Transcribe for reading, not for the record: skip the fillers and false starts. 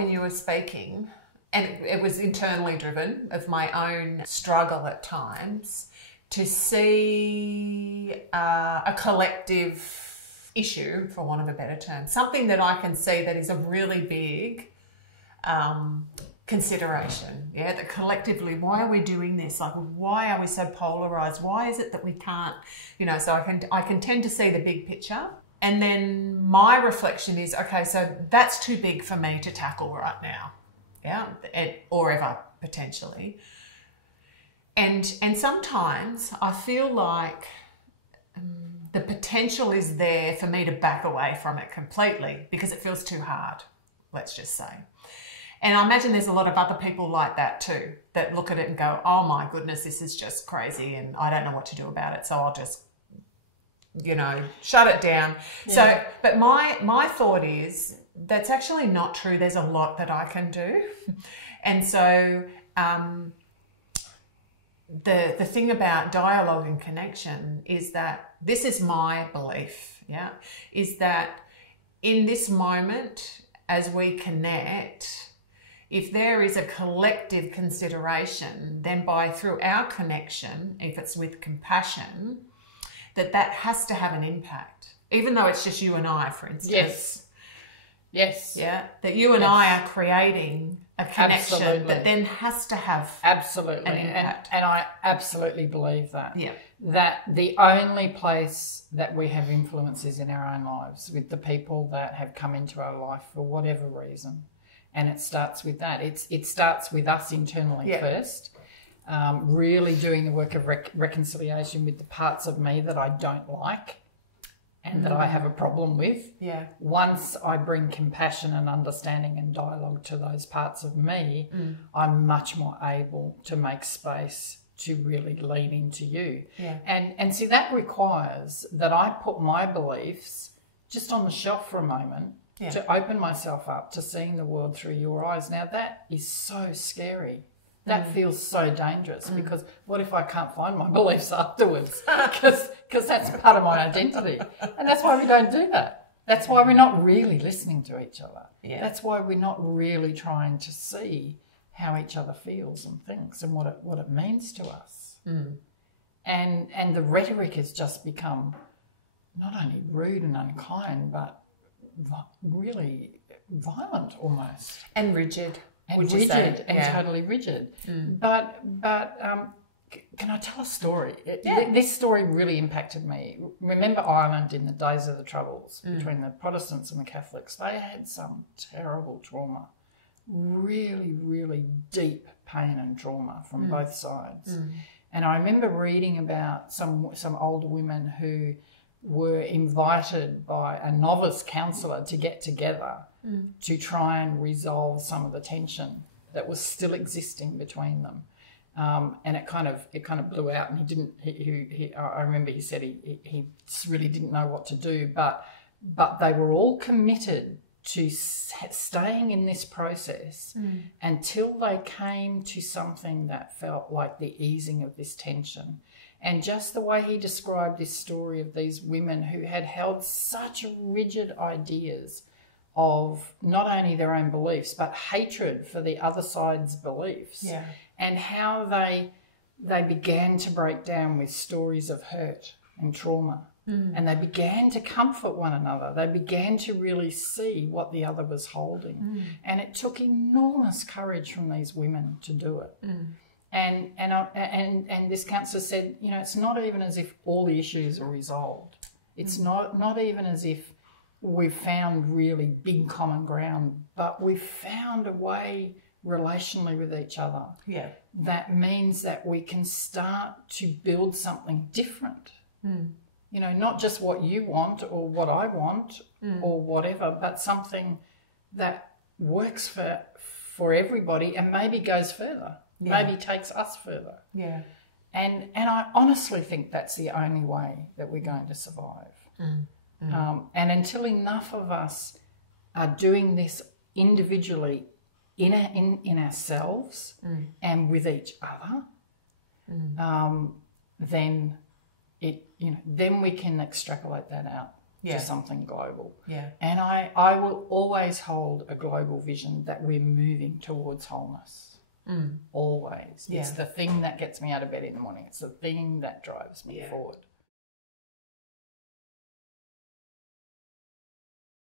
when you were speaking, and it was internally driven, of my own struggle at times, to see a collective issue, for want of a better term, something that I can see that is a really big consideration, yeah, that collectively, why are we doing this? Like, why are we so polarized? Why is it that we can't, you know, so I can tend to see the big picture. And then my reflection is, okay, so that's too big for me to tackle right now, yeah, or ever, potentially. And sometimes I feel like the potential is there for me to back away from it completely because it feels too hard, let's just say. And I imagine there's a lot of other people like that too, that look at it and go, oh my goodness, this is just crazy and I don't know what to do about it, so I'll just, you know, shut it down. Yeah. So, but my thought is that's actually not true. There's a lot that I can do. And so the thing about dialogue and connection is that this is my belief, yeah, is that in this moment, as we connect, if there is a collective consideration, then through our connection, if it's with compassion, that has to have an impact, even though it's just you and I, for instance. Yes. Yes. Yeah. That you and I are creating a connection absolutely. that then has to have absolutely an impact. And I absolutely believe that. Yeah. That the only place that we have influence is in our own lives, with the people that have come into our life for whatever reason. And it starts with that. It starts with us internally first. Really doing the work of reconciliation with the parts of me that I don't like and that I have a problem with. Yeah. Once I bring compassion and understanding and dialogue to those parts of me, I'm much more able to make space to really lean into you. Yeah. And see, that requires that I put my beliefs just on the shelf for a moment to open myself up to seeing the world through your eyes. Now, that is so scary. That feels so dangerous because what if I can't find my beliefs afterwards? Because that's part of my identity. And that's why we don't do that. That's why we're not really listening to each other. Yeah. That's why we're not really trying to see how each other feels and thinks and what it means to us. And the rhetoric has just become not only rude and unkind, but really violent almost. And rigid. And rigid, and totally rigid. But can I tell a story? This story really impacted me. Remember Ireland in the days of the Troubles between the Protestants and the Catholics? They had some terrible trauma, really, really deep pain and trauma from both sides. And I remember reading about some older women who were invited by a novice counsellor to get together to try and resolve some of the tension that was still existing between them, and it kind of blew out. And I remember he said he really didn't know what to do, but they were all committed to staying in this process until they came to something that felt like the easing of this tension. And just the way he described this story of these women who had held such rigid ideas of not only their own beliefs, but hatred for the other side's beliefs. Yeah. And how they began to break down with stories of hurt and trauma. And they began to comfort one another. They began to really see what the other was holding. And it took enormous courage from these women to do it. And this counsellor said, you know, it's not even as if all the issues are resolved. It's not even as if we've found really big common ground, but we've found a way relationally with each other. Yeah. That means that we can start to build something different. You know, not just what you want or what I want or whatever, but something that works for everybody and maybe goes further. Yeah. Maybe takes us further. Yeah. And I honestly think that's the only way that we're going to survive. And until enough of us are doing this individually in ourselves and with each other, then then we can extrapolate that out to something global. Yeah. And I will always hold a global vision that we're moving towards wholeness. Always. Yeah. It's the thing that gets me out of bed in the morning. It's the thing that drives me forward.